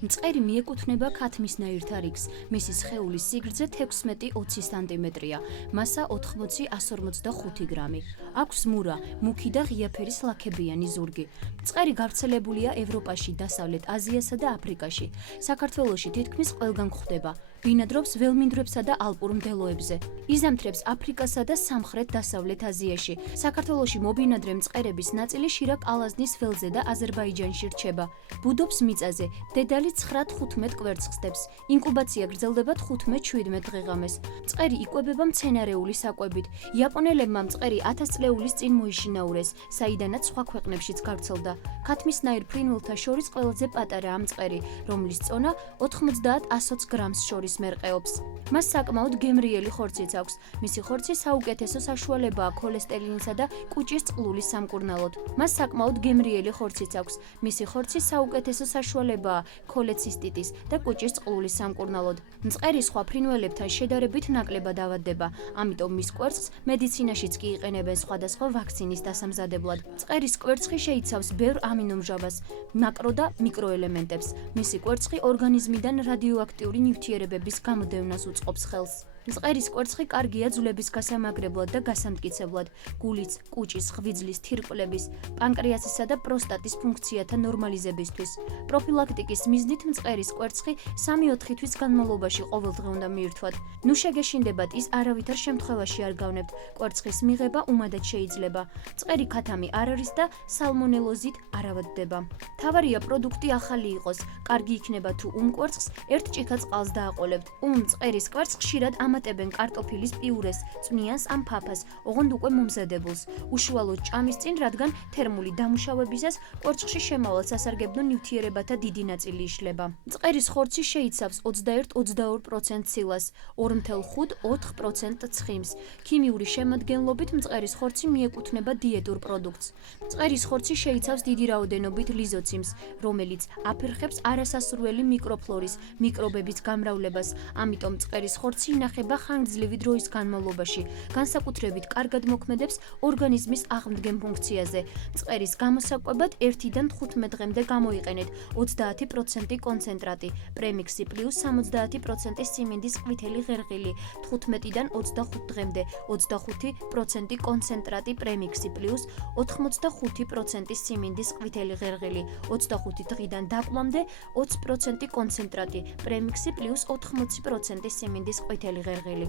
მწყერი მიეკუთვნება ქათმისნაირთა რიგს. მისი სხეულის სიგრძე 16-20 სანტიმეტრია, მასა 80-145 გრამი. აქვს მურა, მუქი და ღიაფერის ლაქებიანი ზურგი. მწყერი გავრცელებულია ევროპაში, დასავლეთ აზიასა და აფრიკაში. საქართველოში თითქმის ყველგან გვხვდება. ბინადრობს ველმინდვრებსა და ალპურ მდელოებზე. იზამთრებს აფრიკასა და სამხრეთ-დასავლეთ აზიაში. საქართველოში მობინადრე მწყერების ნაწილი შირაკ ალაზნის ველზე და აზერბაიჯანში რჩება. ბუდობს მიწაზე, დედალი 9-15 კვერცხს ხდებს. ინკუბაცია გრძელდება 15-17 დღე-ღამეს. მწყერი იკვებება მცენარეული საკვებით. იაპონელებმა მწყერი 1000 წლეულის წინ მოიშინაურეს, საიდანაც სხვა ქვეყნებშიც გავრცელდა. ქათმისნაირ ფრინველთა შორის ყველაზე პატარაა მწყერი, რომლის წონა 90-120 გრამს შორის მერყეობს. მას საკმაოდ გემრიელი ხორციც აქვს. მისი ხორცი საუკეთესო საშუალებაა ქოლესტერინისა და კუჭის წყლულის სამკურნალოდ. მას საკმაოდ გემრიელი ხორციც აქვს. მისი ხორცი საუკეთესო საშუალებაა ქოლეცისტიტის და კუჭის წყლულის სამკურნალოდ. მწყერი სხვა ფრინველებთან შედარებით ნაკლებად ავადდება, ამიტომ მის კვერცხს მედიცინაშიც კი იყენებენ სხვადასხვა ვაქცინის დასამზადებლად. მწყერის კვერცხი შეიცავს ბევრ ამინომჟავას, მაკრო და მიკროელემენტებს. მისი კვერცხი ორგანიზმიდან რადიოაქტიური ნივთიერებების გამოდევნას უწყობს ხელს. მწყერის კვერცხი კარგია ძვლების გასამაგრებლად და გასამტკიცებლად, გულიც, კუჭის, ღვიძლის, თირკმლების, პანკრეასისა და პროსტატის ფუნქციათა ნორმალიზებისთვის. პროფილაქტიკის მიზნით მწყერის კვერცხი 3-4 თვის განმავლობაში ყოველდღე უნდა მიირთვათ. ნუ შეგეშინდებათ, ის არავითარ შემთხვევაში არ გავნებთ. კვერცხის მიღება უმადად შეიძლება. მწყერი ქათამი არ არის და სალმონელოზით არ ავადდება. თავარია პროდუქტი ახალი იყოს. კარგი იქნება თუ კვერცხს ერთ ჭიქა წყალს დააყოლებთ. მწყერის კვერცხს ხშირად ამატებენ კარტოფილის პიურეს, წვნიანს ან ფაფას, ოღონდ უკვე მომზადებულს. უშუალოდ ჭამის წინ, რადგან თერმული დამუშავებისას კვერცხში შემავალ სასარგებლო ნივთიერებათა დიდი ნაწილი იშლება. მწყერის ხორცი შეიცავს 21-22% ცილას, 2,5-4% ცხიმს. ქიმიური შემადგენლობით მწყერის ხორცი მიეკუთვნება დიეტურ პროდუქტს. მწყერის ხორცი შეიცავს დიდი რაოდენობით ლიზოციმს, რომელიც აფერხებს არასასურველი მიკროფლორის, მიკრობების გამრავლებას, ამიტომ მწყერის ხორცი ინახება ხანგრძლივი დროის განმავლობაში, განსაკუთრებით კარგად მოქმედებს ორგანიზმის აღმდგენ ფუნქციაზე. მწყერის გამოსაკვებად 1-დან 15 დღემდე გამოიყენეთ 30% კონცენტრატი, პრემიქსი პლუს 70% სიმინდის ყვითელი ღერღილი, 15-დან 25 დღემდე 25% კონცენტრატი, პრემიქსი პლუს 85% სიმინდის ყვითელი ღერღილი, 25 დღიდან დაკვლამდე 20% კონცენტრატი, პრემიქსი პლუს 80% სიმინდის ყვითელი ღერღილი.